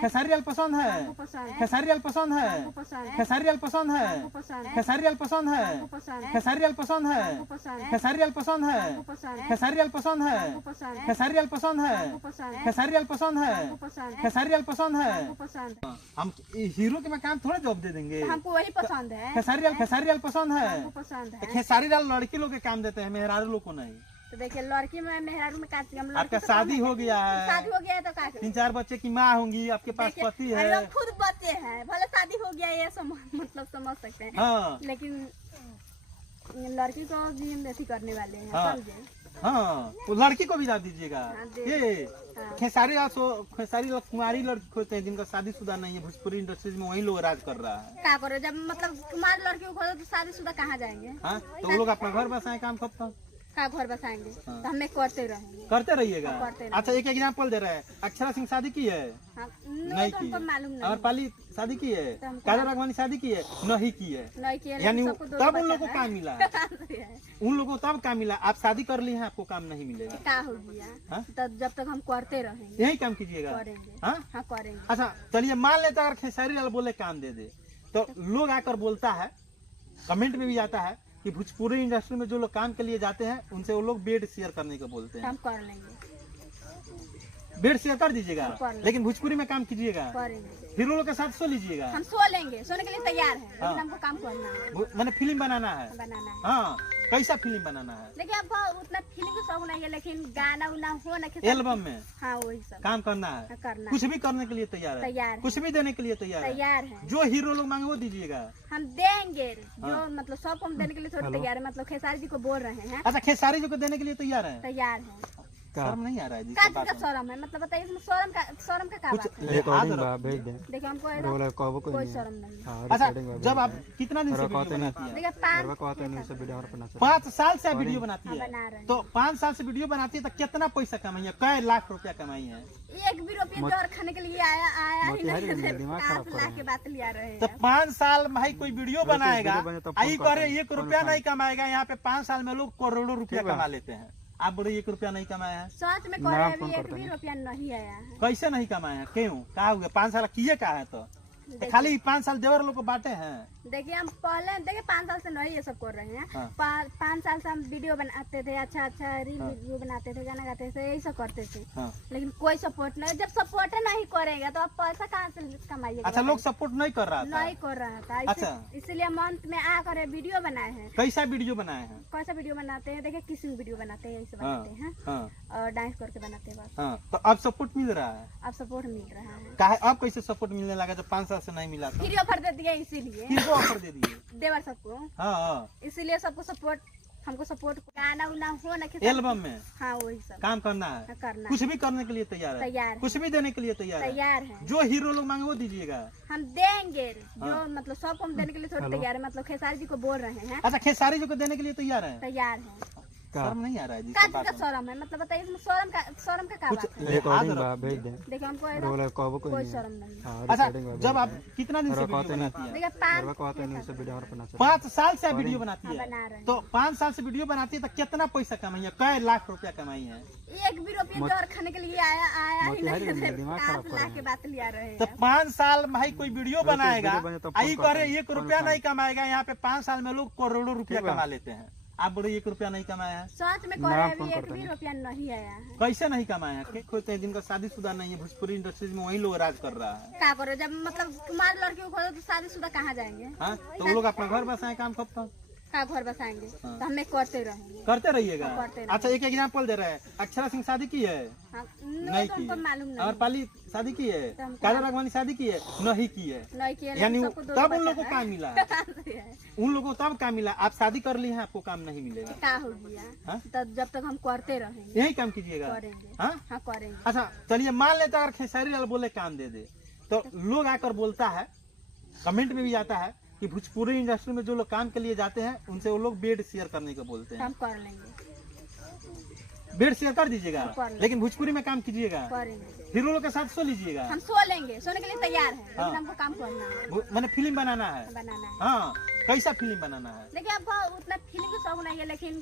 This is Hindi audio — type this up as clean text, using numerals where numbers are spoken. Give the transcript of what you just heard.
खेसारी लाल पसंद है, खेसारी लाल पसंद है, खेसारी लाल पसंद है, खेसारी लाल पसंद है, खेसारी लाल पसंद है, खेसारी लाल पसंद है, खेसारी लाल पसंद है, खेसारी लाल पसंद है, खेसारी लाल पसंद है, खेसारी लाल पसंद है। हम हीरो के में काम थोड़ा जॉब दे देंगे, हमको वही पसंद है। खेसारी लाल पसंद है, पसंद है। खेसारी लाल लड़की लोग के काम देते हैं, मेहरारू लोग को नहीं। तो देखिए लड़की में मेहरारू में काट हम आपका शादी हो गया है, शादी हो गया है तो का 3-4 बच्चे की माँ होंगी, आपके पास पति अरे है। हम खुद बच्चे हैं, भले शादी हो गया ये मतलब समझ सकते हैं। हाँ लेकिन लड़की को भी हम ऐसी करने वाले हैं, हाँ। समझे? हाँ वो लड़की को भी डाल दीजिएगा। हाँ, दे- ये हाँ। खेसारी लाल कुमारी लड़की होते हैं जिनका शादीशुदा नहीं है, भोजपुरी इंडस्ट्रीज में वही लोग राज कर रहा है। क्या करो जब मतलब तुम्हारे लड़की को खोजो तो शादीशुदा कहाँ जाएंगे? हाँ तो वो लोग अपना घर बसाए काम खत्म क्या घर बसाएंगे? हाँ। तो हमें करते रहेंगे। करते रहिएगा। करते रहेंगे। अच्छा एक एग्जाम्पल दे रहे हैं, अक्षरा सिंह शादी की है? हाँ, नहीं तो की हमको मालूम है। नहीं। अमरपाली शादी की है? तो हमको काजल राघवानी शादी की है? नहीं की है। नहीं किया, यानी लेकिन सबको दो तब बच्चा उन लोगों को है। काम मिला है, उन लोगों को तब काम मिला। आप शादी कर ली है, आपको काम नहीं मिलेगा। क्या हो गया? हाँ? तो जब तक हम करते रहेंगे यही काम कीजिएगा। करेंगे। हाँ हाँ करेंगे। अच्छा चलिए मान लेते अगर खेसारी लाल बोले काम दे दे, तो लोग आकर बोलता है, कमेंट में भी आता है कि भोजपुरी इंडस्ट्री में जो लोग काम के लिए जाते हैं उनसे वो लोग बेड शेयर करने को बोलते हैं। हम कर लेंगे। बेड शेयर कर दीजिएगा, कर लेंगे। लेकिन भोजपुरी में काम कीजिएगा, करेंगे। हीरो लोग के साथ सो लीजिएगा। हम सो लेंगे, सोने के लिए तैयार है, हाँ। लेकिन हमको काम करना है, मैंने फिल्म बनाना है। बनाना है। हाँ कैसा फिल्म बनाना है? लेकिन हमको उतना फिल्म का शौक नहीं है, लेकिन गाना उना हो ना एल्बम में हाँ वही सब काम करना है, हाँ, करना कुछ भी करने के लिए तैयार है, तैयार है। कुछ भी देने के लिए तैयार है। तैयार है। जो हीरो लोग मांगे वो दीजिएगा। हम देंगे जो हाँ। मतलब सबको हम देने के लिए थोड़ी तैयार है, मतलब खेसारी जी को बोल रहे हैं अच्छा खेसारी जी को देने के लिए तैयार है? तैयार है। शर्म नहीं आ रहा है जी? का चीज का शर्म है? मतलब बताइए इसमें शर्म का क्या कुछ बात है? लिहाज रखो। भेज दें। देखिए हमको बोला कहो कोई शर्म नहीं है। हाँ अच्छा रिकॉर्डिंग जब आप कितना दिन से वीडियो बनाती है? देखिए कहते हैं सब वीडियो बना 5 साल से आप वीडियो बनाती हाँ, है, बना रहे हैं। तो 5 साल से वीडियो बनाती है तो कितना पैसा कमाई है? कई लाख रुपया कमाई है? एक भी रुपया जोर खाने के लिए आया ही मोतिहारी में नहीं, दिमाग खराब 8 लाख के बात लिया रहे तो हैं। 5 साल भाई कोई वीडियो बनाएगा, वीडियो बने तो आई फोन करे करते हैं, 1 फोन रुपया उठाएं। नहीं कमाएगा। यहाँ पे 5 साल में लोग करोड़ों रुपया ठीक है। कमा लेते हैं, आप बोले 1 रुपया नहीं कमाया है? सच में नाम करे फोन अभी एक करते भी हैं। रुपया नहीं आया है। कैसे नहीं कमाया है? क्यों? क्या हो गया? 5 साल किए का है? तो खाली 5 साल देवर लोग को बांटे हैं। देखिए हम पहले देखिए 5 साल से नहीं ये सब कर रहे हैं। हाँ। 5 साल से हम वीडियो बनाते थे, अच्छा रील वीडियो बनाते थे, गाना गाते थे, यही सब करते थे। हाँ। लेकिन कोई सपोर्ट नहीं, जब सपोर्ट नहीं करेगा तो आप पैसा कहाँ से कमाइएगा? अच्छा लोग सपोर्ट नहीं कर रहा था? नहीं कर रहा था। अच्छा। इसीलिए मंथ में आकर वीडियो बनाए हैं। कैसा वीडियो बनाए हैं? कैसा वीडियो बनाते हैं? देखिए किसिंग वीडियो बनाते हैं, यही सब हाँ बनाते हैं हाँ और डांस करके बनाते हैं बस। हाँ तो अब सपोर्ट मिल रहा है? अब सपोर्ट मिल रहा है। काहे अब कैसे सपोर्ट मिलने लगा जब 5 साल से नहीं मिला था? फ्री ऑफर दे दिए इसीलिए किसको ऑफर दे दिए? देवर सबको, हाँ हाँ इसीलिए सबको सपोर्ट, हमको सपोर्ट गाना उना हो ना एल्बम में हाँ वही सब काम करना है, हाँ, करना कुछ भी करने के लिए तैयार है, तैयार है। कुछ भी देने के लिए तैयार है। तैयार है। जो हीरो लोग मांगे वो दीजिएगा। हम देंगे जो हाँ। मतलब सबको हम देने के लिए थोड़ी तैयार है, मतलब खेसारी जी को बोल रहे हैं अच्छा खेसारी जी को देने के लिए तैयार है? तैयार है। शर्म नहीं आ रहा है जी? का इस चीज का बात में? शर्म है? मतलब बताइए इसमें शर्म का क्या कुछ बात है? लिहाज रिकॉर्डिंग रखो। भेज दें। देखिए हमको बोला कहो कोई शर्म नहीं है। हाँ अच्छा रिकॉर्डिंग जब आप कितना दिन से वीडियो कहते हैं बनाती है? देखिए कहते हैं सब वीडियो बना 5 साल से आप वीडियो बनाती हाँ, है, बना रहे हैं। तो 5 साल से वीडियो बनाती है तो कितना पैसा कमाई है? कई लाख रुपया कमाई है? एक भी रुपया जोर खाने के लिए आया ही मोतिहारी में नहीं, दिमाग 8 खराब कर लाख रहे के बात लिया रहे तो हैं। 5 साल भाई कोई वीडियो बनाएगा, वीडियो बने तो फोन आई करते करे हैं, 1 फोन रुपया उठाएं। नहीं कमाएगा। यहाँ पे 5 साल में लोग करोड़ों रुपया ठीक है। कमा लेते हैं, आप बोले 1 रुपया नहीं कमाया है? सच में नाम करे फोन अभी एक करते भी हैं। रुपया नहीं आया है। कैसे नहीं कमाया है? ठीक होते हैं जिनका शादीशुदा नहीं है, भोजपुरी इंडस्ट्रीज में वही लोग राज कर रहा है। क्या करो जब मतलब तुम्हारे लड़की को खोजो तो शादीशुदा कहाँ जाएंगे? हाँ तो वो लोग अपना घर बसाए काम खत्म क्या घर बसाएंगे? हाँ। तो हमें करते रहेंगे। करते रहिएगा। करते रहेंगे। अच्छा एक एग्जाम्पल दे रहे हैं, अक्षरा सिंह शादी की है? हाँ, नहीं तो की हमको है। मालूम नहीं। अमरपाली शादी की है? तो हमको काजल राघवानी शादी की है? नहीं की है। नहीं किया, यानी लेकिन सबको दो तब दो उन लोगों को बच्चा काम मिला है, है। उन लोगों को तब काम मिला। आप शादी कर ली है, आपको काम नहीं मिलेगा। क्या हो गया? हाँ? तो जब तक हम करते रहेंगे यही काम कीजिएगा। करेंगे। हाँ हाँ करेंगे। अच्छा चलिए मान लेते अगर खेसारी लाल बोले काम दे दे, तो लोग आकर बोलता है, कमेंट में भी आता है कि भोजपुरी इंडस्ट्री में जो लोग काम के लिए जाते हैं उनसे वो लोग बेड शेयर करने को बोलते हैं। हम कर लेंगे। बेड शेयर कर दीजिएगा, कर लेंगे। लेकिन भोजपुरी में काम कीजिएगा, करेंगे। हीरो लोग के साथ सो लीजिएगा। हम सो लेंगे, सोने के लिए तैयार है, हाँ। लेकिन हमको काम करना है, मैंने फिल्म बनाना है। बनाना है। हाँ कैसा फिल्म बनाना है? देखिए आपको उतना फिल्म का शौक नहीं है, लेकिन